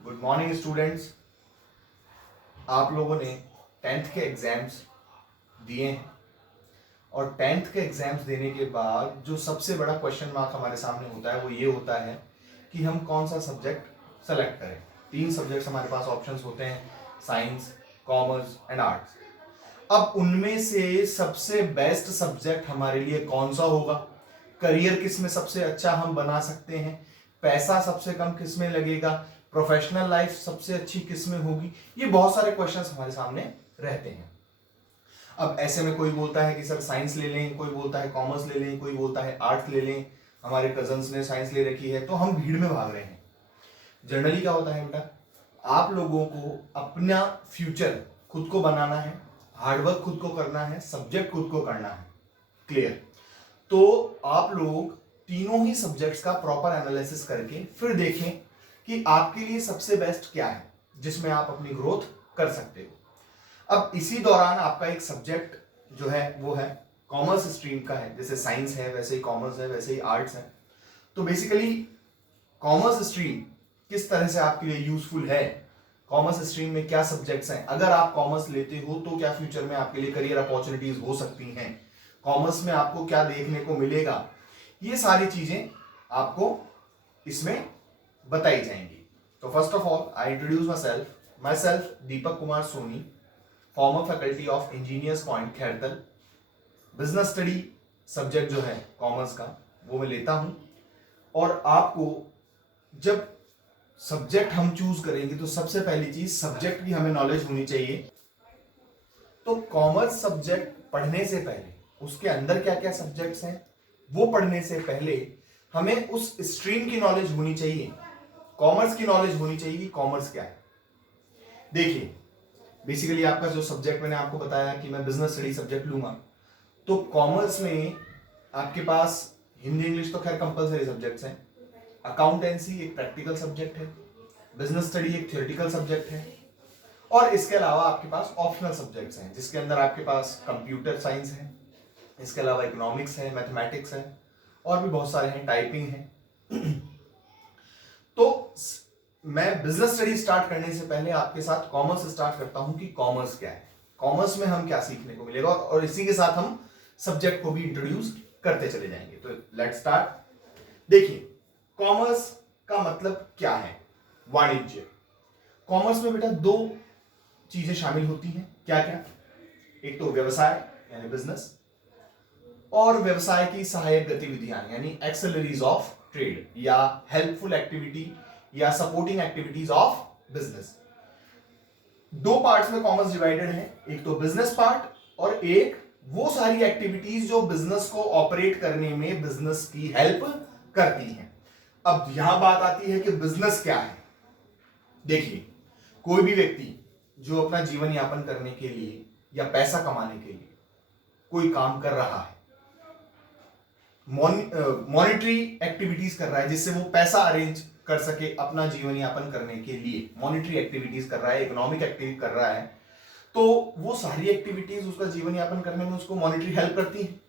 Good morning students. आप लोगों ने टेंथ के एग्जाम्स दिए हैं और टेंथ के एग्जाम्स देने के बाद जो सबसे बड़ा क्वेश्चन मार्क हमारे सामने होता है वो ये होता है कि हम कौन सा सब्जेक्ट सेलेक्ट करें। 3 सब्जेक्ट्स हमारे पास ऑप्शंस होते हैं, साइंस, कॉमर्स एंड आर्ट्स। अब उनमें से सबसे बेस्ट सब्जेक्ट हमारे लिए कौन सा होगा, करियर किस में सबसे अच्छा हम बना सकते हैं, पैसा सबसे कम किस में लगेगा, प्रोफेशनल लाइफ सबसे अच्छी किस में होगी, ये बहुत सारे क्वेश्चंस हमारे सामने रहते हैं। अब ऐसे में कोई बोलता है कि सर साइंस ले लें, कोई बोलता है कॉमर्स ले लें, कोई बोलता है आर्ट्स ले लें, हमारे कजन्स ने साइंस ले रखी है, तो हम भीड़ में भाग रहे हैं। जनरली क्या होता है बेटा, आप लोगों को अपना फ्यूचर खुद को बनाना है, हार्डवर्क खुद को करना है, सब्जेक्ट खुद को करना है। क्लियर? तो आप लोग तीनों ही सब्जेक्ट्स का प्रॉपर एनालिसिस करके फिर देखें कि आपके लिए सबसे बेस्ट क्या है जिसमें आप अपनी ग्रोथ कर सकते हो। अब इसी दौरान आपका एक सब्जेक्ट जो है वो है कॉमर्स स्ट्रीम का है, जैसे साइंस है वैसे ही कॉमर्स है, वैसे ही आर्ट्स है। तो बेसिकली कॉमर्स स्ट्रीम किस तरह से आपके लिए यूजफुल है, कॉमर्स स्ट्रीम में क्या सब्जेक्ट्स हैं, अगर आप कॉमर्स लेते हो तो क्या फ्यूचर में आपके लिए करियर अपॉर्चुनिटीज हो सकती हैं, कॉमर्स में आपको क्या देखने को मिलेगा, ये सारी चीजें आपको इसमें बताई जाएंगी। तो first of all I introduce myself Deepak Kumar Soni, former faculty of engineers point Khairtal. Business study subject जो है कॉमर्स का वो मैं लेता हूं। और आपको जब सब्जेक्ट हम चूज करेंगे तो सबसे पहली चीज सब्जेक्ट की हमें नॉलेज होनी चाहिए। तो कॉमर्स सब्जेक्ट पढ़ने से पहले उसके अंदर क्या क्या सब्जेक्ट्स हैं वो पढ़ने से पहले हमें उस स्ट्रीम की नॉलेज होनी चाहिए, कॉमर्स की नॉलेज होनी चाहिए कि कॉमर्स क्या है। देखिए बेसिकली आपका जो सब्जेक्ट मैंने आपको बताया कि मैं बिजनेस स्टडी सब्जेक्ट लूंगा, तो कॉमर्स में आपके पास हिंदी इंग्लिश तो खैर कंपलसरी सब्जेक्ट्स हैं, अकाउंटेंसी एक प्रैक्टिकल सब्जेक्ट है, बिजनेस स्टडी एक थियोरेटिकल सब्जेक्ट है, और इसके अलावा आपके पास ऑप्शनल सब्जेक्ट्स हैं जिसके अंदर आपके पास कंप्यूटर साइंस है, इसके अलावा इकोनॉमिक्स है, मैथमेटिक्स है, और भी बहुत सारे हैं, टाइपिंग है। तो मैं बिजनेस स्टडी स्टार्ट करने से पहले आपके साथ कॉमर्स स्टार्ट करता हूं कि कॉमर्स क्या है, कॉमर्स में हम क्या सीखने को मिलेगा, और इसी के साथ हम सब्जेक्ट को भी इंट्रोड्यूस करते चले जाएंगे। तो लेट्स स्टार्ट। देखिए कॉमर्स का मतलब क्या है, वाणिज्य। कॉमर्स में बेटा 2 चीजें शामिल होती हैं, क्या क्या, एक तो व्यवसाय यानी बिजनेस, और व्यवसाय की सहायक गतिविधियां यानी एक्सेलरीज ऑफ ट्रेड या हेल्पफुल एक्टिविटी या supporting activities of business. 2 parts में कॉमर्स डिवाइडेड है, एक तो बिजनेस पार्ट और एक वो सारी एक्टिविटीज जो बिजनेस को ऑपरेट करने में बिजनेस की हेल्प करती हैं। अब यहां बात आती है कि बिजनेस क्या है। देखिए कोई भी व्यक्ति जो अपना जीवन यापन करने के लिए या पैसा कमाने के लिए कोई काम कर रहा है, मॉनिटरी एक्टिविटीज कर रहा है जिससे वो पैसा अरेंज कर सके अपना जीवन यापन करने के लिए, मॉनिटरी एक्टिविटीज कर रहा है, इकोनॉमिक एक्टिविटी कर रहा है, तो वो सारी एक्टिविटीज उसका जीवन यापन करने में उसको मॉनिटरी हेल्प करती है।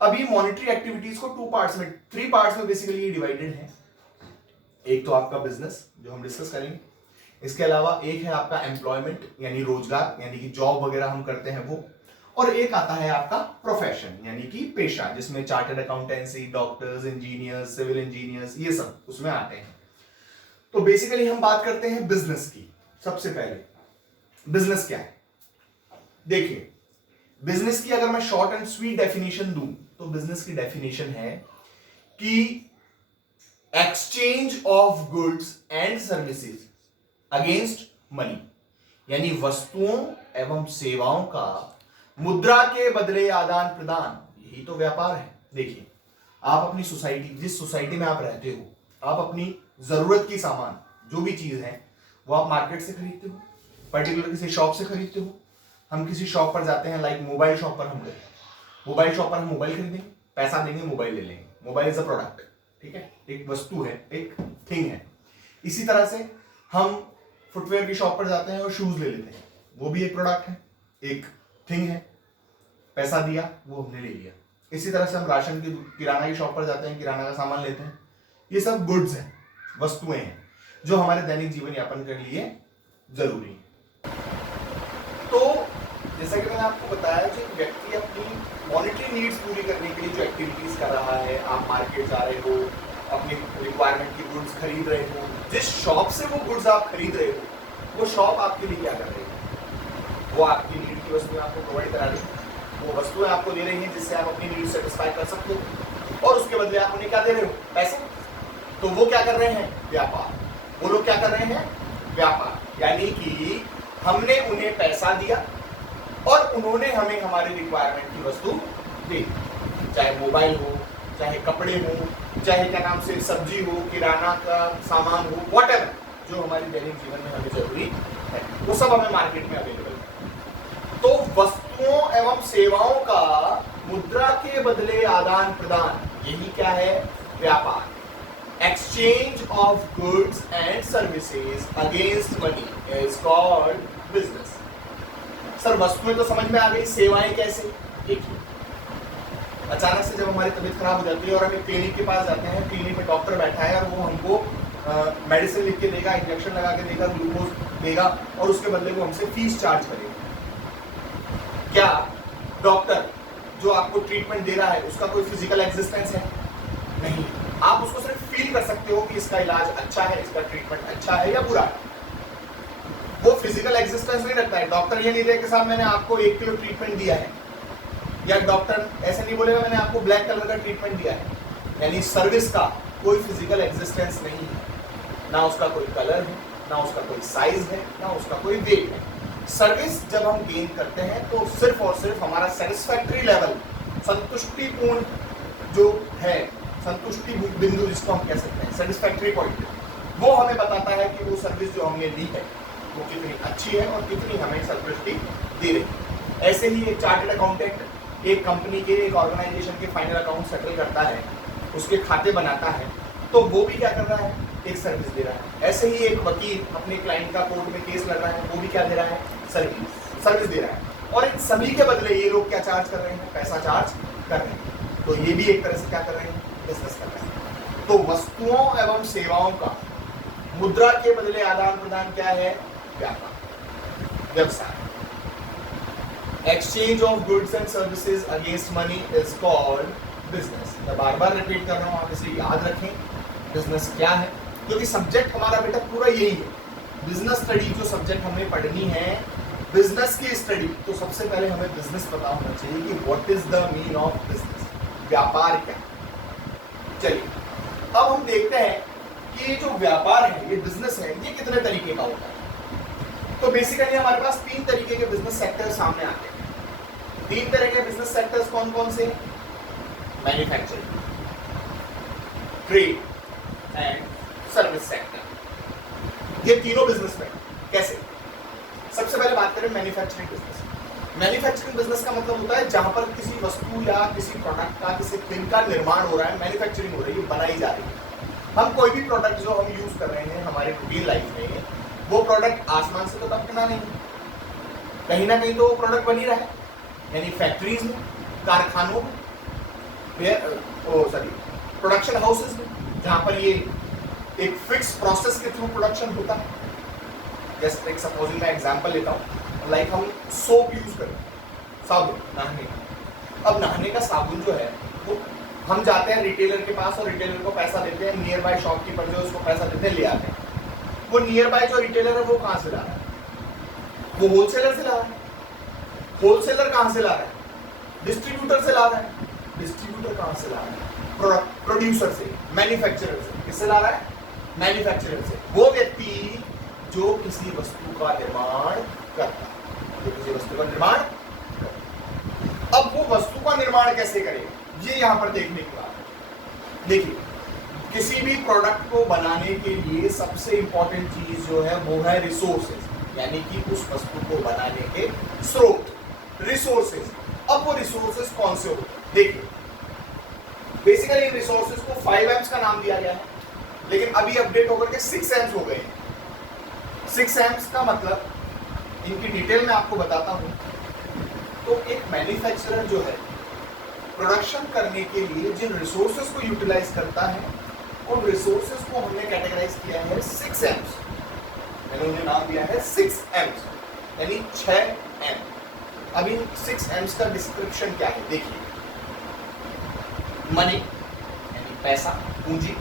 अब ये मॉनिटरी एक्टिविटीज को 3 पार्ट्स में बेसिकली डिवाइडेड है। एक तो आपका बिजनेस जो हम डिस्कस करेंगे, इसके अलावा एक है आपका एम्प्लॉयमेंट यानी रोजगार यानी कि जॉब वगैरह हम करते हैं वो, और एक आता है आपका प्रोफेशन यानी कि पेशा, जिसमें chartered accountancy, doctors, engineers, civil engineers, ये सब उसमें आते हैं। तो बेसिकली हम बात करते हैं बिजनेस की। सबसे पहले बिजनेस क्या है, देखिए बिजनेस की अगर मैं शॉर्ट एंड स्वीट डेफिनेशन दूं तो बिजनेस की डेफिनेशन है कि exchange of goods and services against money, यानी वस्तुओं एवं सेवाओं का मुद्रा के बदले आदान प्रदान, यही तो व्यापार है। देखिए आप अपनी सोसाइटी, जिस सोसाइटी में आप रहते हो, आप अपनी जरूरत की सामान जो भी चीज है वो आप मार्केट से खरीदते हो, पर्टिकुलर किसी शॉप से खरीदते हो। हम किसी शॉप पर जाते हैं, लाइक मोबाइल शॉप पर हम गए, मोबाइल शॉप पर हम मोबाइल खरीदेंगे, पैसा देंगे, मोबाइल ले लेंगे। मोबाइल इज अ प्रोडक्ट, ठीक है, एक वस्तु है, एक थिंग है। इसी तरह से हम फुटवेयर की शॉप पर जाते हैं और शूज ले लेते हैं, वो भी एक प्रोडक्ट है, एक थिंग है, पैसा दिया वो हमने ले लिया। इसी तरह से हम राशन की, किराना की शॉप पर जाते हैं, किराना का सामान लेते हैं, ये सब गुड्स हैं, वस्तुएं हैं। जो हमारे दैनिक जीवन यापन के लिए जरूरी है। तो जैसा कि मैंने आपको बताया कि व्यक्ति अपनी मॉनिटरी नीड्स पूरी करने के लिए जो एक्टिविटीज कर रहा है, आप मार्केट जा रहे हो, अपनी रिक्वायरमेंट की गुड्स खरीद रहे हो, जिस शॉप से वो गुड्स आप खरीद रहे हो वो शॉप आपके लिए क्या कर रही है? वो आपकी नीड की वस्तुएं आपको प्रोवाइड करा रही है, वो वस्तुएं आपको दे रही हैं जिससे आप अपनी नीड सेटिस्फाई कर सकते हो, और उसके बदले आप उन्हें क्या दे रहे हो? पैसे। तो वो क्या कर रहे हैं? व्यापार। वो लोग क्या कर रहे हैं? व्यापार। यानी कि हमने उन्हें पैसा दिया और उन्होंने हमें हमारी रिक्वायरमेंट की वस्तु दी, चाहे मोबाइल हो, चाहे कपड़े हो, चाहे क्या नाम से सब्जी हो, किराना का सामान हो, व्हाटएवर जो हमारे दैनिक जीवन में हमें जरूरी है, वो सब हमें मार्केट में अवेलेबल है। तो वस्तुओं एवं सेवाओं का मुद्रा के बदले आदान प्रदान, यही क्या है? व्यापार। Exchange of goods and services against money is called business. Sir वस्तुएं तो समझ में आ गई, सेवाएं कैसे? देखिए, अचानक से जब हमारी तबीयत खराब हो जाती है और हमें क्लिनिक के पास जाते हैं, क्लिनिक में डॉक्टर बैठा है और वो हमको मेडिसिन लिख के देगा, इंजेक्शन लगा के देगा, ग्लूकोज देगा और उसके बदले वो हमसे फीस चार्ज करेगा। क्या डॉक्टर जो आपको ट्रीटमेंट दे रहा है उसका कोई फिजिकल एग्जिस्टेंस है? नहीं। आप उसको सिर्फ फील कर सकते हो कि इसका इलाज अच्छा है, इसका ट्रीटमेंट अच्छा है या बुरा है। वो फिजिकल एग्जिस्टेंस नहीं रखता है। डॉक्टर ये नहीं देगा कि साहब मैंने आपको 1 किलो ट्रीटमेंट दिया है, या डॉक्टर ऐसे नहीं बोलेगा मैंने आपको ब्लैक कलर का ट्रीटमेंट दिया है। यानी सर्विस का कोई फिजिकल एग्जिस्टेंस नहीं है, ना उसका कोई कलर है, ना उसका कोई साइज है, ना उसका कोई वेट है। सर्विस जब हम गेन करते हैं तो सिर्फ और सिर्फ हमारा सेटिस्फैक्ट्री लेवल, संतुष्टिपूर्ण जो है, संतुष्टि बिंदु जिसको हम कह सकते हैं, सेटिस्फैक्ट्री पॉइंट, वो हमें बताता है कि वो सर्विस जो हमने ली है वो कितनी अच्छी है और कितनी हमें संतुष्टि दे रही है। ऐसे ही एक चार्टर्ड अकाउंटेंट एक कंपनी के, एक ऑर्गेनाइजेशन के फाइनल अकाउंट सेटल करता है, उसके खाते बनाता है, तो वो भी क्या कर रहा है? एक सर्विस दे रहा है। ऐसे ही एक वकील अपने क्लाइंट का कोर्ट में केस लड़ रहा है, वो भी क्या दे रहा है? सर्विस दे रहा है। और इन सभी के बदले ये लोग क्या चार्ज कर रहे हैं? पैसा चार्ज कर रहे हैं। तो ये भी एक तरह से क्या कर रहे हैं? बिजनेस कर रहे हैं। तो वस्तुओं एवं सेवाओं का मुद्रा के बदले आदान प्रदान क्या है? व्यापार, व्यवसाय। Exchange of goods and services against money is called business. मैं बार बार रिपीट कर रहा हूं, आप इसे याद रखें बिजनेस क्या है, क्योंकि सब्जेक्ट हमारा बेटा पूरा यही है। बिजनेस स्टडी जो सब्जेक्ट हमें पढ़नी है, बिजनेस की स्टडी, तो सबसे पहले हमें बिजनेस पता होना चाहिए कि what is the mean of business, व्यापार क्या। चलिए अब हम देखते हैं कि ये जो व्यापार है, ये बिजनेस है, ये कितने तरीके का होता है। तो बेसिकली हमारे पास 3 तरीके के बिजनेस सेक्टर सामने आते हैं। 3 तरह के बिजनेस सेक्टर्स कौन कौन से? Manufacturing, trade and service sector. ये तीनों बिजनेस में कैसे? सबसे पहले बात करें मैन्युफैक्चरिंग बिजनेस। मैन्युफैक्चरिंग बिजनेस का मतलब होता है जहां पर किसी वस्तु या किसी प्रोडक्ट का, किसी थिंग का निर्माण हो रहा है, मैन्युफैक्चरिंग हो रही है, बनाई जा रही है। हम कोई भी प्रोडक्ट जो हम यूज कर रहे हैं हमारे रूटीन लाइफ में, वो प्रोडक्ट आसमान से तो टपकना नहीं, कहीं ना कहीं तो वो प्रोडक्ट बन ही रहा है। यानी फैक्ट्रीज में, कारखानों में, प्रोडक्शन हाउसेस में, जहां पर ये एक फिक्स प्रोसेस के थ्रू प्रोडक्शन होता है। जैसे एक सपोजिंग मैं एग्जांपल लेता हूँ, लाइक हम सोप यूज करें, साबुन नहाने का। अब नहाने का साबुन जो है वो हम जाते हैं रिटेलर के पास और रिटेलर को पैसा देते हैं, नियर बाय शॉपकीपर जो उसको पैसा देते हैं, ले आते हैं। वो नियर बाय जो रिटेलर है वो कहाँ से ला रहा है? वो होलसेलर से ला रहा है। होलसेलर कहाँ से ला रहा है? डिस्ट्रीब्यूटर से ला रहा है। डिस्ट्रीब्यूटर कहाँ से ला रहा है? प्रोड्यूसर से, मैन्युफैक्चरर से। किससे ला रहा है? मैन्युफैक्चरर से। वो व्यक्ति जो किसी वस्तु का निर्माण करता है, जो किसी वस्तु का निर्माण। अब वो वस्तु का निर्माण कैसे करेगा, ये यहां पर देखने की बात है। देखिए, किसी भी प्रोडक्ट को बनाने के लिए सबसे इंपॉर्टेंट चीज जो है वो है रिसोर्सेज, यानी कि उस वस्तु को बनाने के स्रोत, रिसोर्सेज। अब वो रिसोर्सेज कौन से होते हैं? देखिए, बेसिकली इन रिसोर्सेज को 5 M's का नाम दिया गया है, लेकिन अभी अपडेट होकर के 6 M's हो गए हैं। 6 M's का मतलब, इनकी डिटेल में आपको बताता हूं। तो एक मैन्युफैक्चरर जो है, प्रोडक्शन करने के लिए जिन रिसोर्सेज को यूटिलाइज करता है उन रिसोर्सेज को हमने कैटेगराइज किया है 6 M's। मैंने उन्हें नाम दिया है 6 M's, यानी 6 M। अब इन 6 M's का डिस्क्रिप्शन क्या है देखिए। मनी यानी पैसा, पूंजी।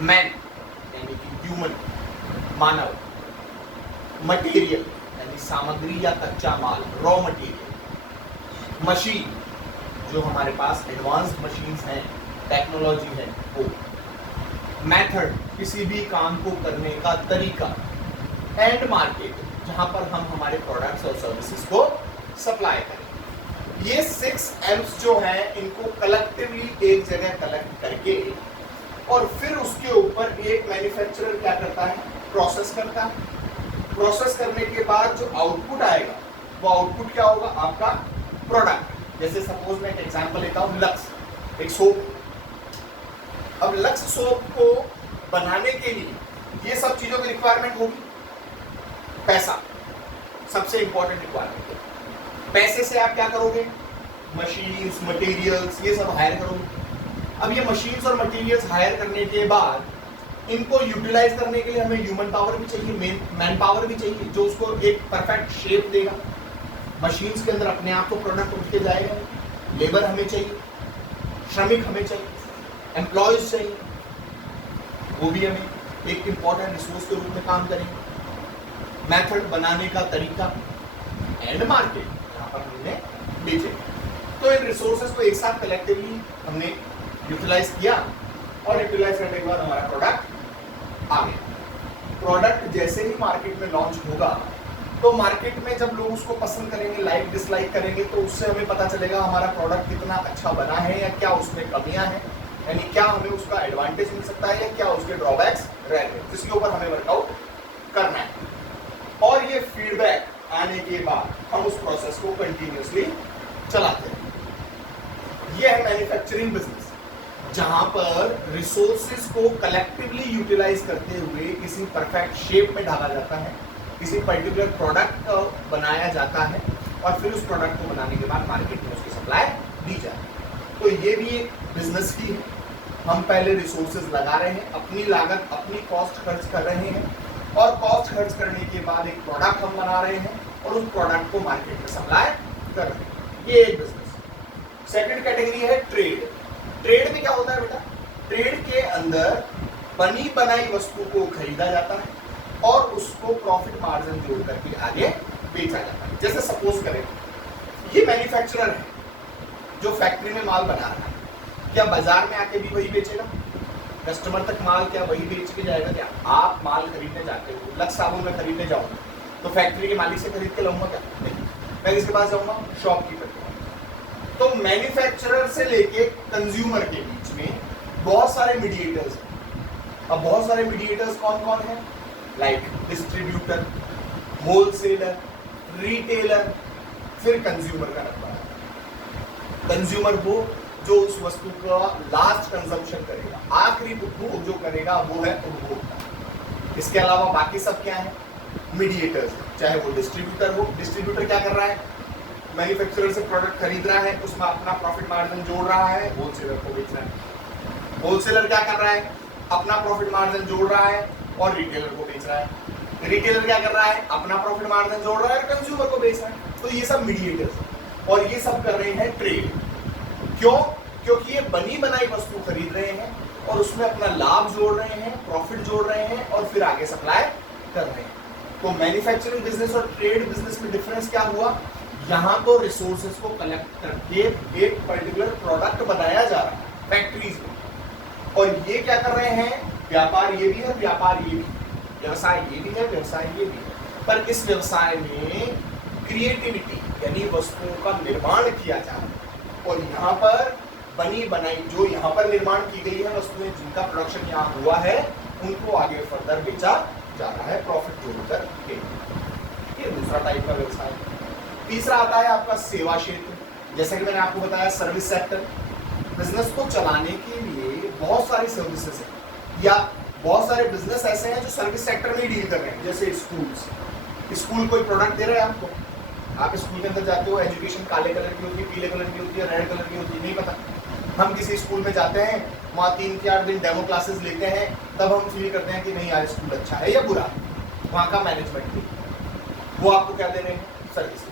मैन यानी कि ह्यूमन, मानव। मटेरियल यानी सामग्री या कच्चा माल, रॉ मटेरियल। मशीन, जो हमारे पास एडवांस्ड मशीन्स हैं, टेक्नोलॉजी है वो। मेथड, किसी भी काम को करने का तरीका। एंड मार्केट, जहां पर हम हमारे प्रोडक्ट्स और सर्विसेज को सप्लाई करें। ये 6 M's जो हैं इनको कलेक्टिवली एक जगह कलेक्ट करके और फिर उसके ऊपर एक मैन्युफैक्चरर क्या करता है, प्रोसेस करता है। प्रोसेस करने के बाद जो आउटपुट आएगा वो आउटपुट क्या होगा, आपका प्रोडक्ट। जैसे सपोज मैं एक एग्जांपल लेता हूं, लक्स एक सोप। अब लक्स सोप को बनाने के लिए ये सब चीजों की रिक्वायरमेंट होगी। पैसा सबसे इंपॉर्टेंट रिक्वायरमेंट है। पैसे से आप क्या करोगे, मशीन्स, मटेरियल्स, ये सब हायर करोगे। अब ये मशीन्स और मटेरियल्स हायर करने के बाद इनको यूटिलाइज करने के लिए हमें ह्यूमन पावर भी चाहिए, मैन पावर भी चाहिए, जो उसको एक परफेक्ट शेप देगा। मशीन्स के अंदर अपने आप को प्रोडक्ट उठ के जाएगा। लेबर हमें चाहिए, श्रमिक हमें चाहिए, एम्प्लॉयज चाहिए, वो भी हमें एक इंपॉर्टेंट रिसोर्स के रूप में काम करेंगे। मेथड, बनाने का तरीका। एंड मार्केट, जहां पर हमने बेचे। तो इन रिसोर्सेज को एक साथ कलेक्टिवली हमने यूटिलाइज किया और यूटिलाइज करने के बाद हमारा प्रोडक्ट आ गया। प्रोडक्ट जैसे ही मार्केट में लॉन्च होगा तो मार्केट में जब लोग उसको पसंद करेंगे, लाइक डिसलाइक करेंगे, तो उससे हमें पता चलेगा हमारा प्रोडक्ट कितना अच्छा बना है या क्या उसमें कमियां हैं, यानी क्या हमें उसका एडवांटेज मिल सकता है या क्या उसके ड्रॉबैक्स रहेंगे, जिसके ऊपर हमें वर्कआउट करना है। और ये फीडबैक आने के बाद हम उस प्रोसेस को कंटिन्यूअसली चलाते हैं। ये है मैन्युफैक्चरिंग बिजनेस, जहां पर रिसोर्सेज को कलेक्टिवली यूटिलाइज करते हुए किसी परफेक्ट शेप में ढाला जाता है, किसी पर्टिकुलर प्रोडक्ट बनाया जाता है और फिर उस प्रोडक्ट को बनाने के बाद मार्केट में उसकी सप्लाई दी जाती है। तो ये भी एक बिजनेस ही है। हम पहले रिसोर्सेज लगा रहे हैं, अपनी लागत, अपनी कॉस्ट खर्च कर रहे हैं और कॉस्ट खर्च करने के बाद एक प्रोडक्ट हम बना रहे हैं और उस प्रोडक्ट को मार्केट में सप्लाई कर रहे हैं। ये एक बिजनेस। सेकंड कैटेगरी है ट्रेड। ट्रेड में क्या होता है बेटा, ट्रेड के अंदर बनी बनाई वस्तु को खरीदा जाता है और उसको प्रॉफिट मार्जिन जोड़ करके आगे बेचा जाता है। जैसे सपोज करें ये मैन्युफैक्चरर है जो फैक्ट्री में माल बना रहा है, क्या बाजार में आके भी वही बेचेगा? कस्टमर तक माल क्या वही बेच के जाएगा? क्या आप माल खरीदने जाते हो, लक्स साबुन में खरीदने जाऊंगा तो फैक्ट्री के मालिक से खरीद के लाऊंगा क्या? नहीं, मैं किसके पास जाऊंगा? शॉपकीपर के पास। तो मैन्युफैक्चरर से लेके कंज्यूमर के बीच में बहुत सारे मीडिएटर्स हैं। अब बहुत सारे मीडिएटर्स कौन कौन है? लाइक डिस्ट्रीब्यूटर, होलसेलर, रिटेलर, फिर कंज्यूमर का नंबर। कंज्यूमर वो जो उस वस्तु का लास्ट कंजम्पशन करेगा, आखिरी उपभोग जो करेगा वो है उपभोक्ता। इसके अलावा बाकी सब क्या है? मीडिएटर्स, चाहे वो डिस्ट्रीब्यूटर हो। डिस्ट्रीब्यूटर क्या कर रहा है? मैन्युफैक्चरर से प्रोडक्ट खरीद रहा है, उसमें अपना प्रॉफिट मार्जिन जोड़ रहा है, होलसेलर को बेच रहा है। होलसेलर क्या कर रहा है? अपना प्रॉफिट मार्जिन जोड़ रहा है और रिटेलर को बेच रहा है। रिटेलर क्या कर रहा है? अपना प्रॉफिट मार्जिन जोड़ रहा है और कंज्यूमर को बेच रहा है। तो ये सब मीडिएटर्स और ये सब कर रहे हैं ट्रेड। क्यों? क्योंकि ये बनी बनाई वस्तु खरीद रहे हैं और उसमें अपना लाभ जोड़ रहे हैं, प्रॉफिट जोड़ रहे हैं और फिर आगे सप्लाई कर रहे हैं। तो मैन्युफैक्चरिंग बिजनेस और ट्रेड बिजनेस में डिफरेंस क्या हुआ? यहाँ तो रिसोर्सेज को कलेक्ट करके एक पर्टिकुलर प्रोडक्ट बनाया जा रहा है फैक्ट्रीज में, और ये क्या कर रहे हैं? व्यापार ये भी है, व्यापार ये भी, व्यवसाय ये भी है, व्यवसाय ये भी है। पर इस व्यवसाय में क्रिएटिविटी यानी वस्तुओं का निर्माण किया जा रहा है और यहाँ पर बनी बनाई जो यहाँ पर निर्माण की गई है वस्तुएं, जिनका प्रोडक्शन यहाँ हुआ है, उनको आगे फर्दर बेचा जा रहा है प्रॉफिट जोड़कर के। ये दूसरा टाइप का व्यवसाय। तीसरा आता है आपका सेवा क्षेत्र। जैसे कि मैंने आपको बताया सर्विस सेक्टर। बिजनेस को चलाने के लिए बहुत सारी सर्विसेज हैं या बहुत सारे बिजनेस ऐसे हैं जो सर्विस सेक्टर में ही डील कर रहे हैं। जैसे स्कूल कोई प्रोडक्ट दे रहा है आपको, आप स्कूल के अंदर जाते हो, एजुकेशन काले कलर की होती है, पीले कलर की होती है, रेड कलर की होती है, नहीं पता। हम किसी स्कूल में जाते हैं, वहाँ 3-4 दिन डेमो क्लासेस लेते हैं, तब हम फील करते हैं कि नहीं यार स्कूल अच्छा है या बुरा, वहाँ का मैनेजमेंट भी। वो आपको क्या दे रहे हैं? सर्विस,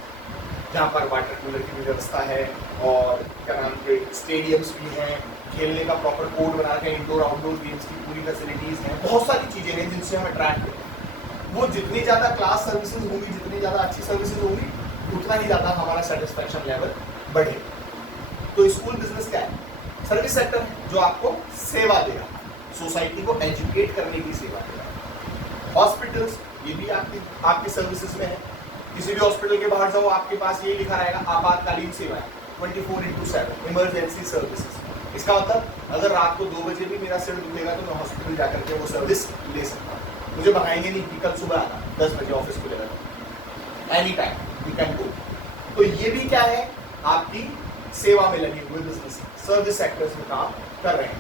जहाँ पर वाटर कूलर की भी व्यवस्था है और क्या नाम के स्टेडियम्स भी हैं, खेलने का प्रॉपर कोर्ट बना के, इंडोर आउटडोर गेम्स की पूरी फैसिलिटीज़ हैं, बहुत सारी चीज़ें हैं जिनसे हम अट्रैक्ट करते हैं। वो जितनी ज़्यादा क्लास सर्विसेज होंगी, जितनी ज़्यादा अच्छी सर्विसेज होंगी, उतना ही ज़्यादा हमारा सेटिस्फैक्शन लेवल बढ़ेगा। तो स्कूल बिजनेस क्या है? सर्विस सेक्टर है जो आपको सेवा देगा, सोसाइटी को एजुकेट करने की सेवा देगा। हॉस्पिटल्स, ये भी आपकी सर्विसेज में है। किसी भी हॉस्पिटल के बाहर जाओ, आपके पास ये लिखा रहेगा आपातकालीन सेवाएं 24/7 इमरजेंसी सर्विसेज। इसका मतलब अगर रात को 2 बजे भी मेरा सिर दुखेगा तो मैं हॉस्पिटल जाकर के वो सर्विस ले सकता हूँ। मुझे बताएंगे नहीं कि कल सुबह आना 10 बजे ऑफिस खुलेगा, any time you can go. तो ये भी क्या है? आपकी सेवा में लगे हुए बिजनेस, सर्विस सेक्टर्स में काम कर रहे हैं।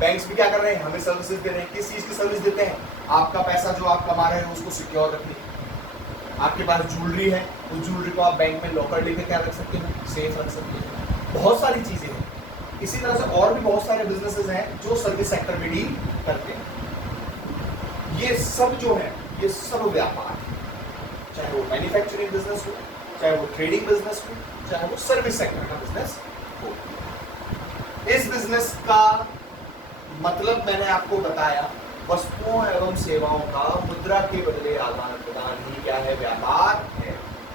बैंक्स भी क्या कर रहे हैं? हमें सर्विसेज दे रहे हैं। किस चीज की सर्विस देते हैं? आपका पैसा जो आप कमा रहे हैं उसको सिक्योर रखने। आपके पास ज्वेलरी है, उस ज्वेलरी को आप बैंक में लॉकर लेकर क्या रख सकते हैं? सेफ रख सकते हैं। बहुत सारी चीजें हैं। इसी तरह से और भी बहुत सारे बिजनेसेस हैं जो सर्विस सेक्टर में डील करते हैं। ये सब जो है, ये सब व्यापार है, चाहे वो मैन्युफैक्चरिंग बिजनेस हो, चाहे वो ट्रेडिंग बिजनेस हो, चाहे वो सर्विस सेक्टर का बिजनेस हो। इस बिजनेस का मतलब मैंने आपको बताया, वस्तुओं एवं सेवाओं का मुद्रा के बदले आदान प्रदान ही क्या है? व्यापार है।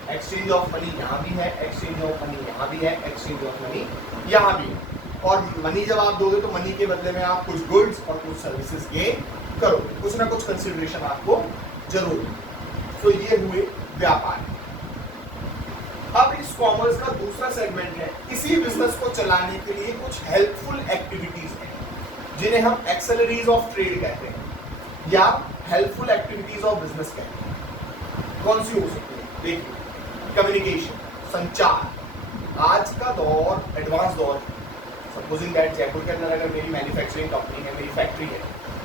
एक्सचेंज ऑफ मनी यहाँ भी है, एक्सचेंज ऑफ मनी यहाँ भी है, एक्सचेंज ऑफ मनी यहाँ भी है। और मनी जब आप दोगे तो मनी के बदले में आप कुछ गुड्स और कुछ सर्विसेज गेन करोगे, कुछ ना कुछ कंसिडरेशन आपको जरूर है। तो ये हुए व्यापार। अब इस कॉमर्स का दूसरा सेगमेंट है, इसी बिजनेस को चलाने के लिए कुछ हेल्पफुल एक्टिविटीज हैं जिन्हें हम एक्सेलरीज ऑफ ट्रेड कहते हैं या हेल्पफुल एक्टिविटीज ऑफ बिजनेस कहते हैं। कौन सी हो सकती है? देखिए, कम्युनिकेशन, संचार। आज का दौर एडवांस दौर है। सपोजिंग दैट जयपुर के अंदर अगर मेरी मैन्युफैक्चरिंग कंपनी है, मेरी फैक्ट्री है,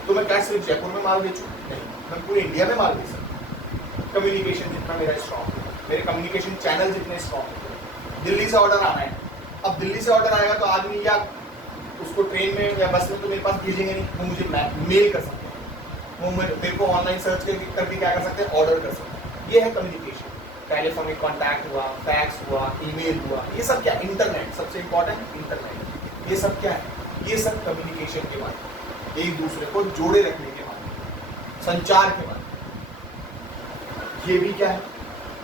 तो मैं क्या सिर्फ जयपुर में माल बेचूं? नहीं, मैं पूरे इंडिया में माल बेच सकता हूँ। कम्युनिकेशन जितना मेरा स्ट्रॉन्ग है, मेरे कम्युनिकेशन चैनल जितने स्ट्रॉन्ग है। दिल्ली से ऑर्डर आना है, अब दिल्ली से ऑर्डर आएगा तो आदमी या उसको ट्रेन में या बस में तो मेरे पास भेजेंगे नहीं, वो मुझे मेल कर सकते हैं, वो मेरे को ऑनलाइन सर्च करके क्या कर सकते हैं? ऑर्डर कर सकते हैं। ये है कम्युनिकेशन। टेलीफोनिक कॉन्टैक्ट हुआ, फैक्स हुआ, ईमेल हुआ, ये सब क्या? इंटरनेट, सबसे इंपॉर्टेंट इंटरनेट। ये सब क्या है? ये सब कम्युनिकेशन के बाद, एक दूसरे को जोड़े रखने के बाद, संचार के बाद। ये भी क्या है?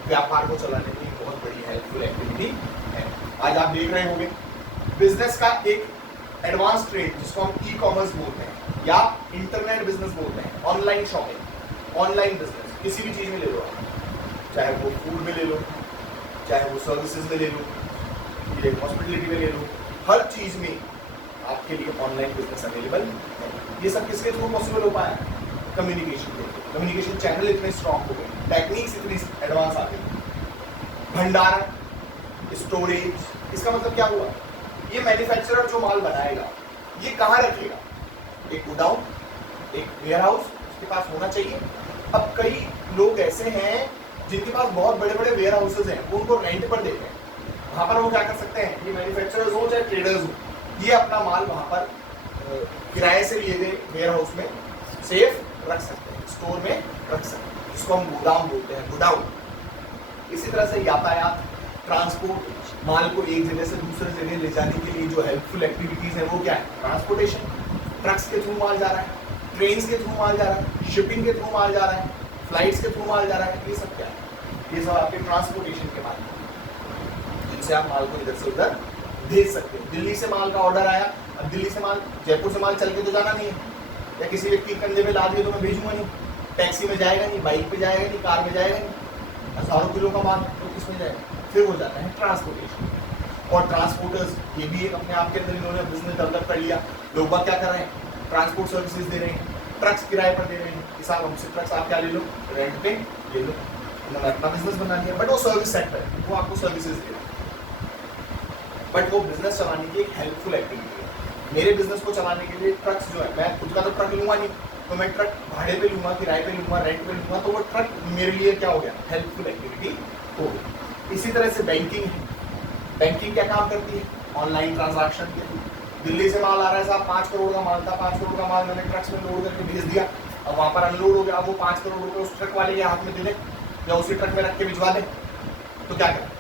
व्यापार को चलाने की बहुत बड़ी हेल्पफुल एक्टिविटी है। आज आप देख रहे होंगे बिजनेस का एक एडवांस ट्रेड जिसको हम ई कॉमर्स बोलते हैं या इंटरनेट बिजनेस बोलते हैं, ऑनलाइन शॉपिंग, ऑनलाइन बिजनेस, किसी भी चीज में ले लो आप, चाहे वो फूड में ले लो, चाहे वो सर्विसेज में ले लो, हॉस्पिटलिटी में ले लो, हर चीज में आपके लिए ऑनलाइन बिजनेस अवेलेबल है। ये सब किसके थ्रू पॉसिबल हो पाया? कम्युनिकेशन के। कम्युनिकेशन चैनल इतने स्ट्रॉन्ग हो गए, टेक्निक्स इतनी एडवांस आ गई। भंडारण, स्टोरेज, इसका मतलब क्या हुआ? ये मैन्युफैक्चरर जो माल बनाएगा ये कहाँ रखेगा? एक गोडाउन, एक वेयर हाउस उसके पास होना चाहिए। अब कई लोग ऐसे हैं जिनके पास बहुत बड़े बड़े वेयर हाउसेज हैं, वो उनको रेंट पर देते हैं। वहाँ पर वो क्या कर सकते हैं? ये मैन्युफैक्चरर्स हो चाहे ट्रेडर्स हो, ये अपना माल वहाँ पर किराए से लिए गए वेयर हाउस में सेफ रख सकते हैं, स्टोर में रख सकते हैं, जिसको हम गोदाम बोलते हैं, गोडाउन। इसी तरह से यातायात, ट्रांसपोर्ट, माल को एक जगह से दूसरे जगह ले जाने के लिए जो हेल्पफुल एक्टिविटीज है वो क्या है? ट्रांसपोर्टेशन। ट्रक्स के थ्रू माल जा रहा है, ट्रेन्स के थ्रू माल जा रहा है, शिपिंग के थ्रू माल जा रहा है, फ्लाइट्स के थ्रू माल जा रहा है। ये सब क्या है? ये सब आपके ट्रांसपोर्टेशन के माध्यम जिनसे आप माल को इधर से उधर भेज सकते हैं। दिल्ली से माल का ऑर्डर आया, अब दिल्ली से माल, जयपुर से माल चल के तो जाना नहीं है, या किसी व्यक्ति के कंधे में ला दिए तो मैं भेजूंगा नहीं, टैक्सी में जाएगा नहीं, बाइक पे जाएगा नहीं, कार में जाएगा नहीं। हजारों किलो का माल तो किसमें जाएगा? फिर हो जाता है ट्रांसपोर्टेशन। और ट्रांसपोर्टर्स, ये भी एक अपने आप के अंदर इन्होंने बिजनेस डेवलप कर लिया। लोग बाग क्या कर रहे हैं? ट्रांसपोर्ट सर्विसेज दे रहे हैं, ट्रक्स किराए पर दे रहे हैं कि साहब हमसे ट्रक्स आप क्या ले लो, रेंट पे ले लो। उन्होंने अपना बिजनेस बना लिया, बट वो सर्विस सेक्टर है, वो आपको सर्विसेज दे रहे हैं, बट वो बिजनेस चलाने की एक हेल्पफुल एक्टिविटी है। मेरे बिजनेस को चलाने के लिए ट्रक्स जो है, मैं खुद का तो ट्रक लूंगा नहीं, तो मैं ट्रक भाड़े पे लूंगा, किराए पे लूंगा, रेंट पे लूंगा, तो वो ट्रक मेरे लिए क्या हो गया? हेल्पफुल एक्टिविटी हो गई। इसी तरह से बैंकिंग है। बैंकिंग क्या काम करती है? ऑनलाइन ट्रांजैक्शन के थ्रू। दिल्ली से माल आ रहा है साहब, 5 करोड़ का माल था, 5 करोड़ का माल मैंने ट्रक्स में लोड करके भेज दिया, अब वहाँ पर अनलोड हो गया, अब वो 5 करोड़ रुपए उस ट्रक वाले के हाथ में दे दे या उसी ट्रक में रख के भिजवा दे, तो क्या करें?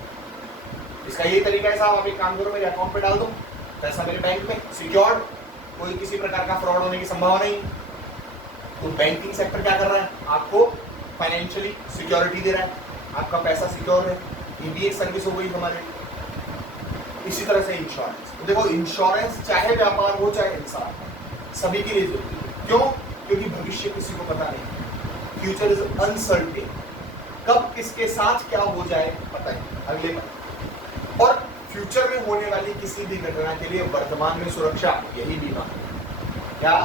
इसका यही तरीका है साहब, आप एक काम करो, मेरे अकाउंट पे डाल दो पैसा, मेरे बैंक में सिक्योर्ड, कोई किसी प्रकार का फ्रॉड होने की संभावना नहीं। तो बैंकिंग सेक्टर क्या कर रहा है? आपको फाइनेंशियली सिक्योरिटी दे रहा है, आपका पैसा सिक्योर है, ये भी एक सर्विस हो गई हमारे। इसी तरह से इंश्योरेंस, तो देखो इंश्योरेंस चाहे व्यापार हो चाहे इंसान, सभी के लिए जरूरी है। क्यों? क्योंकि भविष्य किसी को पता नहीं, फ्यूचर इज अनसर्टेन, कब किसके साथ क्या हो जाए पता नहीं, अगले पल। और फ्यूचर में होने वाली किसी भी घटना के लिए वर्तमान में सुरक्षा, यही बीमा है। क्या?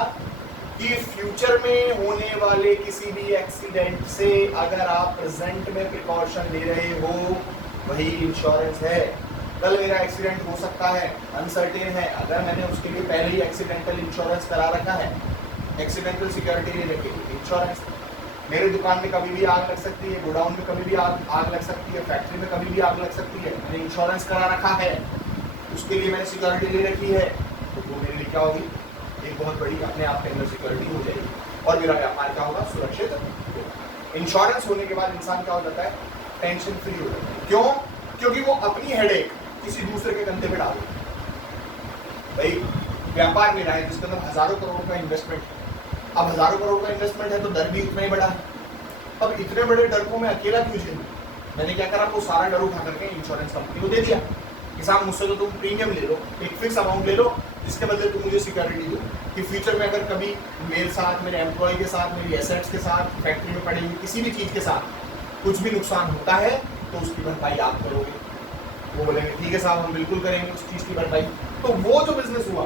कि फ्यूचर में होने वाले किसी भी एक्सीडेंट से अगर आप प्रेजेंट में प्रिकॉशन ले रहे हो, वही इंश्योरेंस है। कल मेरा एक्सीडेंट हो सकता है, अनसर्टेन है, अगर मैंने उसके लिए पहले ही एक्सीडेंटल इंश्योरेंस करा रखा है, एक्सीडेंटल सिक्योरिटी ले रखी है, इंश्योरेंस। मेरे दुकान में कभी भी आग लग सकती है, गोडाउन में कभी भी आग लग सकती है, फैक्ट्री में कभी भी आग लग सकती है, मैंने इंश्योरेंस करा रखा है, उसके लिए मैंने सिक्योरिटी ले रखी है, तो वो मेरे लिए क्या होगी? एक बहुत बड़ी अपने आप के अंदर सिक्योरिटी हो जाएगी और मेरा व्यापार क्या होगा? सुरक्षित होगा। इंश्योरेंस होने के बाद इंसान क्या हो जाता है? टेंशन फ्री हो जाता है। क्यों? क्योंकि वो अपनी हेडेक किसी दूसरे के कंधे पे डाल दे। भाई व्यापार मेरा है जिसके अंदर हजारों करोड़ का इन्वेस्टमेंट है, अब हजारों करोड़ का इन्वेस्टमेंट है तो डर भी उतना ही बड़ा है। अब इतने बड़े डर को मैं अकेला क्यों झेलूं? मैंने क्या करा, वो सारा डर उठा करके इंश्योरेंस कंपनी को दे दिया कि साहब मुझसे तो तुम प्रीमियम ले लो, एक फिक्स अमाउंट ले लो, जिसके बदले तुम मुझे सिक्योरिटी दो कि फ्यूचर में अगर कभी मेरे साथ, मेरे एम्प्लॉय के साथ, मेरी एसेट्स के साथ, फैक्ट्री में पड़ी हुई किसी भी चीज़ के साथ कुछ भी नुकसान होता है तो उसकी भरपाई आप करोगे। वो बोलेंगे ठीक है साहब हम बिल्कुल करेंगे उस चीज़ की भरपाई। तो वो जो बिजनेस हुआ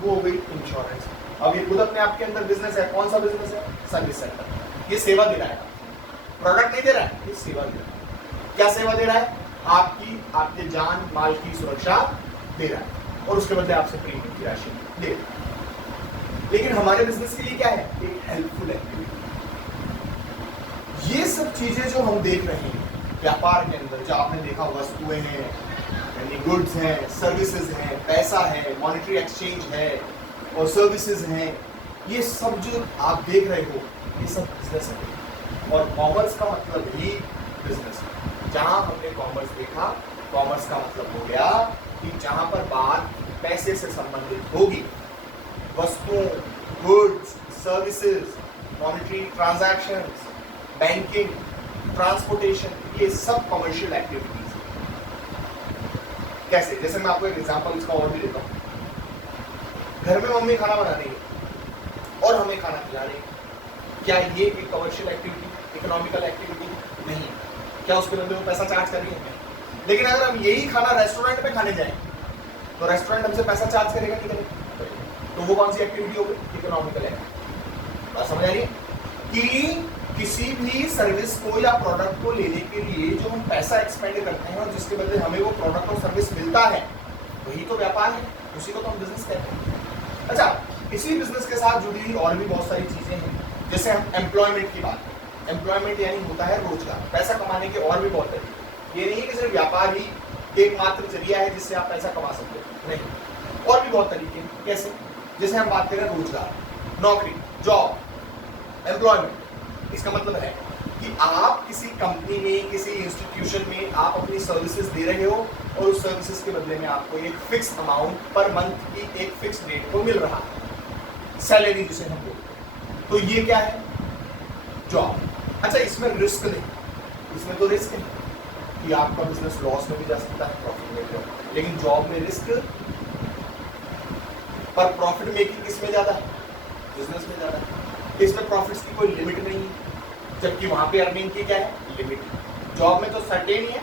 वो हो गई इंश्योरेंस। अब ये खुद अपने आपके अंदर बिजनेस है। कौन सा बिजनेस है? Service sector. ये सेवा दे रहा है, प्रोडक्ट नहीं दे रहा है, ये सेवा दे रहा है। क्या सेवा दे रहा है? आपके जान माल की सुरक्षा दे रहा है और उसके बदले आपसे प्रीमियम की राशि दे रहा है। लेकिन हमारे बिजनेस के लिए क्या है? एक हेल्पफुल एक्टिविटी। ये सब चीजें जो हम देख रहे हैं व्यापार के अंदर, जो आपने देखा वस्तुएं हैं, यानी गुड्स हैं, सर्विसेज हैं, पैसा है, मॉनेटरी एक्सचेंज है और सर्विसेज हैं, ये सब जो आप देख रहे हो ये सब बिजनेस है। और कॉमर्स का मतलब ही बिजनेस है। जहां हमने कॉमर्स देखा, कॉमर्स का मतलब हो गया कि जहां पर बात पैसे से संबंधित होगी, वस्तुओं, goods, services, monetary transactions, banking, transportation, ये सब कमर्शियल एक्टिविटीज। कैसे? जैसे मैं आपको एक एग्जांपल इसका और भी देता हूँ। घर में मम्मी खाना बना रही है और हमें खाना खिला रही है, क्या ये एक कमर्शियल एक्टिविटी, इकोनॉमिकल एक्टिविटी? नहीं। क्या उसके बदले वो पैसा चार्ज कर रही है? नहीं। लेकिन अगर हम यही खाना रेस्टोरेंट में खाने जाएं तो रेस्टोरेंट हमसे पैसा चार्ज करेगा कि नहीं? तो वो कौन सी एक्टिविटी होगी? Economical activity. बात समझ आ रही है कि किसी भी सर्विस को या प्रोडक्ट को लेने के लिए जो हम पैसा एक्सपेंड करते हैं और जिसके बदले हमें वो प्रोडक्ट और सर्विस मिलता है, वही तो व्यापार है, उसी को तो हम बिजनेस कहते हैं। अच्छा, इसी बिजनेस के साथ जुड़ी हुई और भी बहुत सारी चीजें हैं। जैसे हम एम्प्लॉयमेंट की बात करें, एम्प्लॉयमेंट यानी होता है रोजगार। पैसा कमाने के और भी बहुत तरीके, ये नहीं है कि सिर्फ व्यापार ही एकमात्र जरिया है जिससे आप पैसा कमा सकते हो, नहीं, और भी बहुत तरीके हैं। कैसे? जैसे हम बात करें रोजगार, नौकरी, जॉब, एम्प्लॉयमेंट। इसका मतलब है कि आप किसी कंपनी में, किसी इंस्टीट्यूशन में आप अपनी सर्विसेज दे रहे हो और उस सर्विसेज के बदले में आपको एक फिक्स अमाउंट पर मंथ की एक फिक्स रेट को मिल रहा है, सैलरी जिसे हम बोलते हैं। तो ये क्या है? जॉब। अच्छा, इसमें रिस्क नहीं, इसमें तो रिस्क नहीं कि आपका बिजनेस लॉस में भी जा सकता है, प्रॉफिट में भी, लेकिन जॉब में रिस्क पर प्रॉफिट मेकिंग किसमें ज्यादा है? बिजनेस में ज्यादा है। इसमें प्रॉफिट्स की कोई लिमिट नहीं है, जबकि वहां पे अर्निंग की क्या है? लिमिट। जॉब में तो सर्टेन ही है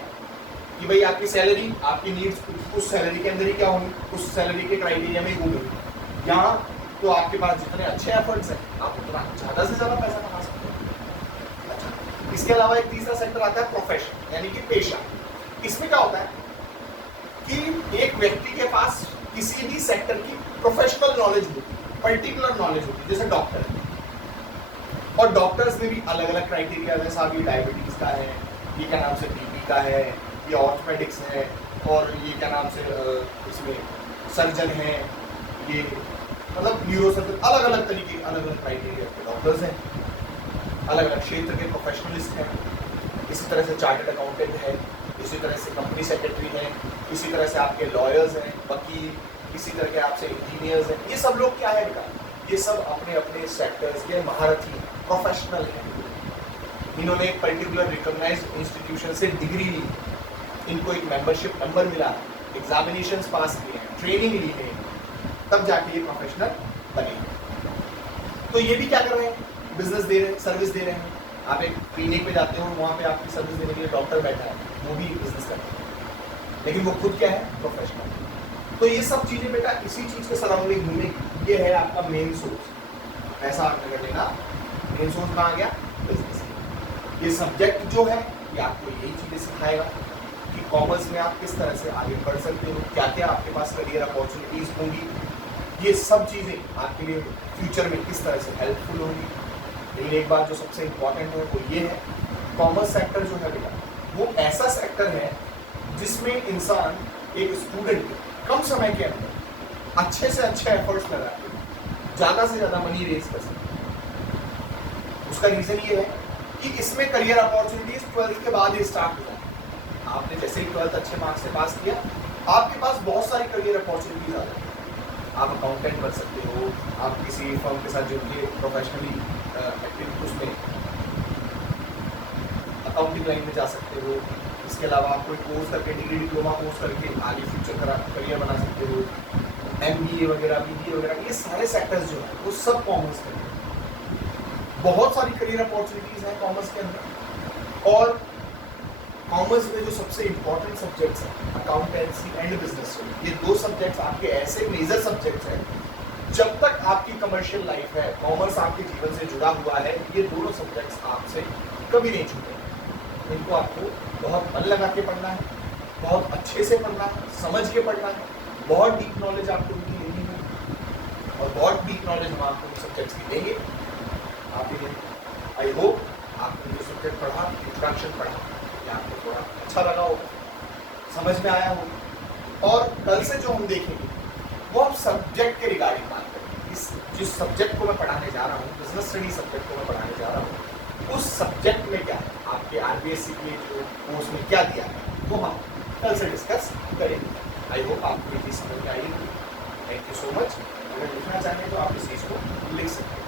कि भाई आपकी सैलरी, आपकी नीड्स उस सैलरी के अंदर ही क्या होंगी, उस सैलरी के क्राइटेरिया में ही होंगी। यहाँ तो आपके पास जितने अच्छे एफर्ट्स हैं आप उतना ज्यादा से ज्यादा पैसा कमा सकते हैं। अच्छा, इसके अलावा एक तीसरा सेक्टर आता है प्रोफेशन, यानी कि पेशा। इसमें क्या होता है कि एक व्यक्ति के पास किसी भी सेक्टर की प्रोफेशनल नॉलेज होती है, पर्टिकुलर नॉलेज होती है, जैसे डॉक्टर। और डॉक्टर्स में भी अलग अलग क्राइटेरिया है साहब, ये डायबिटीज का है, ये क्या नाम से बीपी का है, ये ऑर्थोपेडिक्स है, और ये क्या नाम से इसमें सर्जन हैं, ये मतलब न्यूरो सर्जन, अलग अलग तरीके के अलग अलग क्राइटेरिया के डॉक्टर्स हैं, अलग अलग क्षेत्र के प्रोफेशनलिस्ट हैं। इसी तरह से चार्टर्ड अकाउंटेंट है, इसी तरह से कंपनी सेक्रेटरी हैं, इसी तरह से आपके लॉयर्स हैं, वकील, इसी तरह के आपसे इंजीनियर्स हैं। ये सब लोग क्या है बेटा, ये सब अपने अपने सेक्टर्स के महारथी प्रोफेशनल हैं। इन्होंने एक पर्टिकुलर रिकॉग्नाइज्ड इंस्टीट्यूशन से डिग्री ली, इनको एक मेंबरशिप नंबर मिला, एग्जामिनेशंस पास किए हैं, ट्रेनिंग ली है, तब जाके ये प्रोफेशनल बने। तो ये भी क्या कर रहे हैं, बिजनेस दे रहे हैं, सर्विस दे रहे हैं। आप एक क्लिनिक पे जाते हो, वहाँ पे आपकी सर्विस देने के लिए डॉक्टर बैठा है, वो भी बिजनेस करते हैं, लेकिन वो खुद क्या है, प्रोफेशनल। तो ये सब चीज़ें बेटा इसी चीज़ के सराउंडिंग घूमने, ये है आपका मेन सोर्स। पैसा आपने कर लेना, मेन सोर्स कहाँ गया, बिजनेस। ये सब्जेक्ट जो है ये आपको यही चीज़ें सिखाएगा कि कॉमर्स में आप किस तरह से आगे बढ़ सकते हो, क्या क्या आपके पास करियर अपॉर्चुनिटीज़ होंगी, ये सब चीज़ें आपके लिए फ्यूचर में किस तरह से हेल्पफुल होंगी। लेकिन एक बात जो सबसे इम्पॉर्टेंट है वो ये है, कॉमर्स सेक्टर जो है बेटा वो ऐसा सेक्टर है जिसमें इंसान, एक स्टूडेंट कम समय के अंदर अच्छे से अच्छे एफर्ट्स लगा के ज़्यादा से ज़्यादा मनी रेज कर सकते हैं। उसका रीज़न ये है कि इसमें करियर अपॉर्चुनिटीज़ 12th के बाद ही स्टार्ट हो जाती है। आपने जैसे ही 12th अच्छे मार्क्स से पास किया, आपके पास बहुत सारी करियर अपॉर्चुनिटीज़ आ जाती है। आप अकाउंटेंट बन सकते हो, आप किसी फर्म के साथ जुड़ के प्रोफेशनली एक्टिव उसमें अकाउंटिंग लाइन में जा सकते हो। इसके अलावा आप कोई कोर्स करके, डिग्री डिप्लोमा कोर्स करके आगे फ्यूचर करियर बना सकते हो। MBA वगैरह, BBA वगैरह, ये सारे सेक्टर्स जो है वो सब कॉमर्स के हैं। बहुत सारी करियर अपॉर्चुनिटीज़ हैं कॉमर्स के अंदर। और कॉमर्स में जो सबसे इम्पोर्टेंट सब्जेक्ट्स हैं, अकाउंटेंसी एंड बिजनेस, ये दो सब्जेक्ट्स आपके ऐसे मेजर सब्जेक्ट्स हैं, जब तक आपकी कमर्शियल लाइफ है, कॉमर्स आपके जीवन से जुड़ा हुआ है, ये दोनों सब्जेक्ट्स आपसे कभी नहीं छूटेंगे। इनको आपको बहुत मन लगा के पढ़ना है, बहुत अच्छे से पढ़ना है, समझ के पढ़ना है, बहुत डीप नॉलेज आपको उनकी लेनी है, और बहुत डीप नॉलेज हम आपको उन सब्जेक्ट्स की देंगे। आप ये, आई होप आपने जो सब्जेक्ट पढ़ा, इंट्रोडक्शन पढ़ा, ये आपको थोड़ा अच्छा लगा होगा, समझ में आया होगा। और कल से जो हम देखेंगे वो हम सब्जेक्ट के रिगार्डिंग बात करेंगे। इस जिस सब्जेक्ट को मैं पढ़ाने जा रहा हूँ, बिजनेस स्टडी सब्जेक्ट को मैं पढ़ाने जा रहा हूँ, उस सब्जेक्ट में क्या है, आपके RBSc के जो कोर्स में क्या दिया है, वो हम कल से डिस्कस करेंगे। आई होप आपको ये चीज़ समझ में आई होगी। Thank you so much. अगर लिखना चाहें तो आप इस चीज़ को लिख सकते हैं।